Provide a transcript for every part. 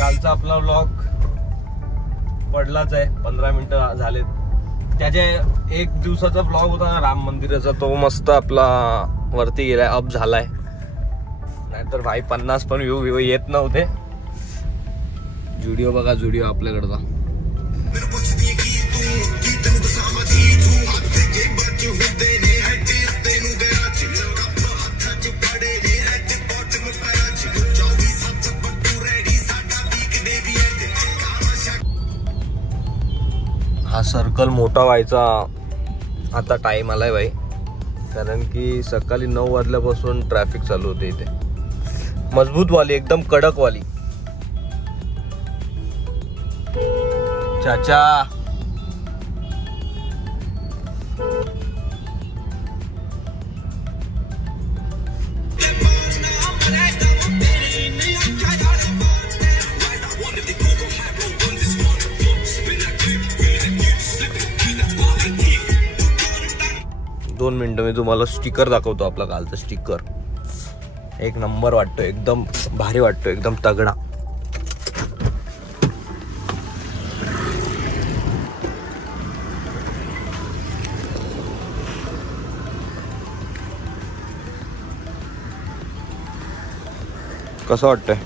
कालचा आपला व्लॉग पडलाच आहे, 15 मिनिटं झालेत. त्याचे एक दिवसाचा व्लॉग होता ना राम मंदिराचा, तो मस्त आपला वरती गेलाय, अप झालाय. नाहीतर भाई 50 पण व्ह्यू येत नव्हते. जुडिओ बघा, जुडिओ आपल्याकडचा. हा सर्कल मोठा व्हायचा आता टाइम आलाय भाई, कारण की सकाळी 9 वाजल्यापासून ट्रॅफिक चालू होते इथे. मजबूत वाली, एकदम कडक वाली. चाचा दोन मिनिटं मी तुम्हाला स्टिकर दाखवतो. आपला कालचा स्टिकर एक नंबर वाटतो, एकदम भारी वाटतो, एकदम तगडा. कसं वाटतंय?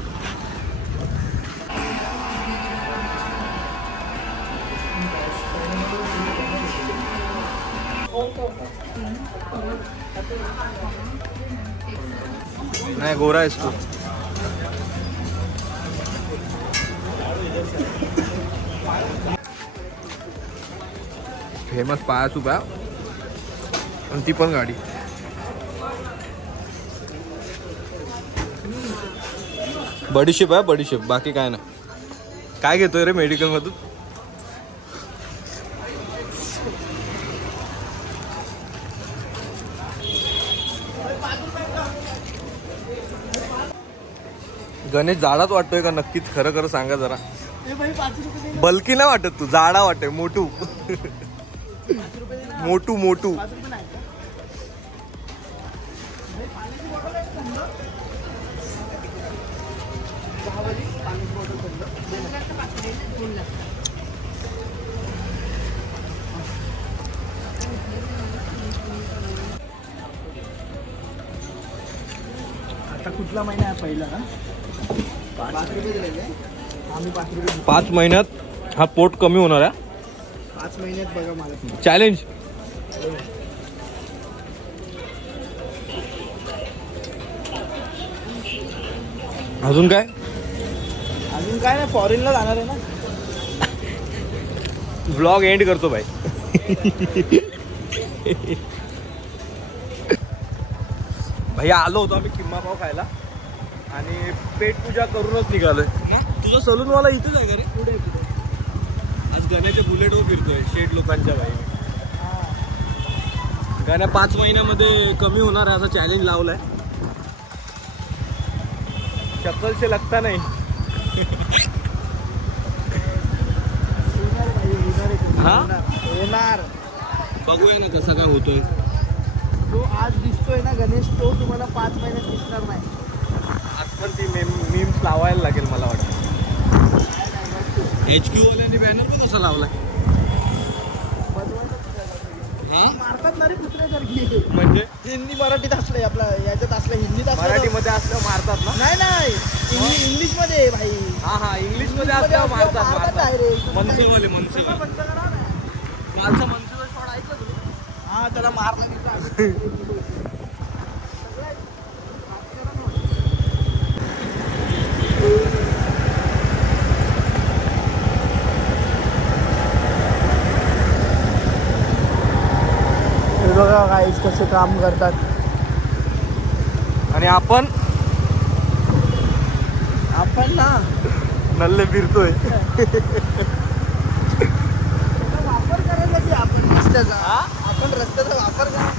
नाही, गोरा आहेस तू. फेमस पाया सुबा आणि ती पण गाडी. बडीशेप आहे, बडीशेप, बाकी काय नाही. काय घेतोय रे मेडिकल मधून? गणेश जाडाच वाटतोय का नक्कीच? खरं खरं सांगा जरा. बल्की नाही वाटत तू, जाडा वाटतोय. मोटू मोटू मोटू. आता कुठला महिना आहे पहिला ना? 5 रुपये दिले आम्ही. 5 रुपये 5 महिन्यात हा पोट कमी होणार आहे. 5 महिन्यात बघा मला चॅलेंज. अजून काय? अजून काय नाही, फॉरेनला जाणार आहे ना. व्लॉग एंड करतो भाई. भैया आलो होतो आम्ही किम्मा पाव खायला आणि पेट पूजा करूनच निघालोय. तुझा सलून वाला इथेच आहे का रे? पुढे पुढे. आज गाण्याच्या बुलेटवर फिरतोय शेड लोकांच्या भाई. गाण्या 5 महिन्यामध्ये कमी होणार आहे असा चॅलेंज लावलाय. शक्कल से लगता नाही. हा येणार, बघूया ना कसं काय होतोय. तो आज दिसतोय ना गणेश, तो तुम्हाला 5 महिन्यात दिसणार नाही. आज पण ती मीम्स लावायला लागेल मला वाटतं. HQ वाल्यांनी बॅनर पण कसा लावलाय? मारतात ना रे कुत्र्यासारखी. म्हणजे हिंदी मराठीत असलंय, आपला याच्यात असलं हिंदीत असलं, मराठीमध्ये असलं मारतात ना? नाही इंग्लिश मध्ये भाई. हा इंग्लिश मध्ये असलं मारतात. मनसेवाले मनसेवाले कालचा मनसेचा शॉट ऐकला तुम्ही? हा, त्याला मारला. बघा गाईस कसे काम करतात. आणि आपण ना नल्ले फिरतोय. वापर करायला की आपण रस्त्याचा वापर करा.